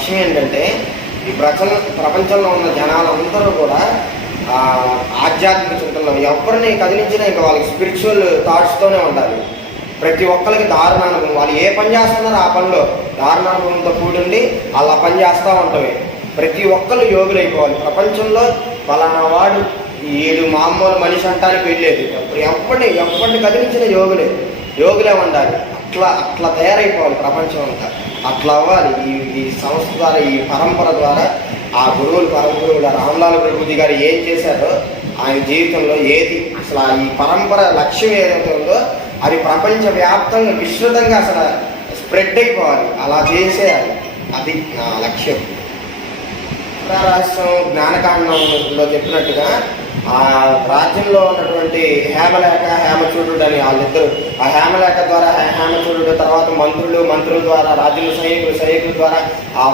లక్ష్యం ఏంటంటే ఈ ప్రపంచంలో ఉన్న జనాలందరూ కూడా ఆధ్యాత్మిక చింతనలో ఎవరిని కదిలించినా ఇంకా వాళ్ళకి స్పిరిచువల్ థాట్స్తోనే ఉండాలి. ప్రతి ఒక్కరికి దారుణానుభవం, వాళ్ళు ఏ పని చేస్తున్నారో ఆ పనిలో దారుణానుభవంతో కూడిండి అలా పని చేస్తూ ఉంటాయి. ప్రతి ఒక్కరు యోగులైపోవాలి. ప్రపంచంలో పలానా వాడు వీడు మామూలు మనిషి అంటానికి వెళ్ళేది. అప్పుడు ఎవరిని కదిలించిన యోగులే ఉండాలి. అట్లా తయారైపోవాలి ప్రపంచం అంతా. అట్లా అవ్వాలి. ఈ సంస్థ ద్వారా, ఈ పరంపర ద్వారా ఆ పరమగురువులు రామ్లాల్ ప్రభుజీ గారు ఏం చేశారో ఆయన జీవితంలో ఏది అసలు ఈ పరంపర లక్ష్యం ఏదైతే ఉందో అది ప్రపంచవ్యాప్తంగా విస్తృతంగా అసలు స్ప్రెడ్ అయిపోవాలి. అలా చేసేయాలి. అది నా లక్ష్యం. రహస్యం జ్ఞానకాండంలో చెప్పినట్టుగా ఆ రాజ్యంలో ఉన్నటువంటి హేమచూడు అని వాళ్ళిద్దరు, ఆ హేమలేఖ ద్వారా హేమచూడు, తర్వాత మంత్రుల ద్వారా రాజ్యంలో సైనికుల ద్వారా ఆ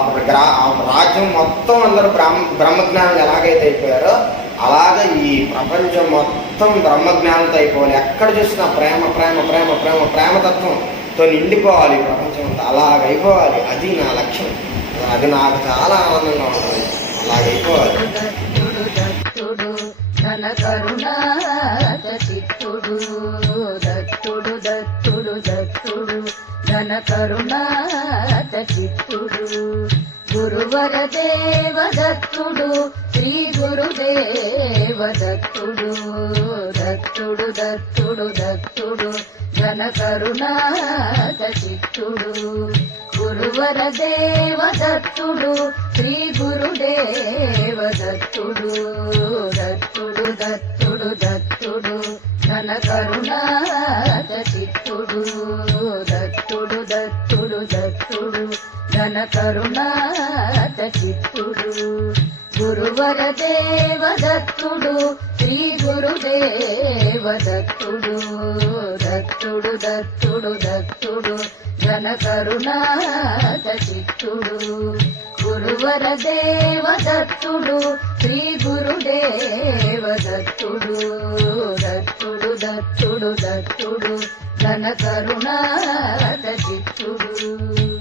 రాజ్యం మొత్తం అందరూ బ్రహ్మజ్ఞానం ఎలాగైతే అయిపోయారో అలాగే ఈ ప్రపంచం మొత్తం బ్రహ్మజ్ఞానంతో అయిపోవాలి. ఎక్కడ చూసినా ప్రేమతత్వంతో నిండిపోవాలి ప్రపంచం అంతా. అలాగైపోవాలి. అది నా లక్ష్యం. అది నాకు చాలా ఆనందంగా ఉంటుంది. అలాగైపోవాలి. ఘన కరుణాత చిత్తుడు దత్తుడు దత్తుడు దత్తుడు ఘన కరుణాత చిత్తుడు గురువర దేవ దత్తుడు శ్రీ గురుదేవ దత్తుడు దత్తుడు దత్తుడు దత్తుడు ఘన కరుణాత చిత్తుడు గురువర దేవ దత్తుడు శ్రీ గురుదేవ దత్తుడు దత్తుడు దత్తుడు దత్తుడు ఘన కరుణాత చిత్తుడు దత్తుడు దత్తుడు దత్తుడు ఘన కరుణాత చిత్తుడు గురువర దేవ దత్తుడు శ్రీ గురుదేవ దత్తుడు దత్తుడు దత్తుడు దత్తుడు ఘన కరుణాత చిత్తుడు గురువర దేవ దత్తుడు శ్రీ గురుదేవ దత్తుడు దత్తుడు దత్తుడు దత్తుడు ఘన కరుణాత చిత్తుడు.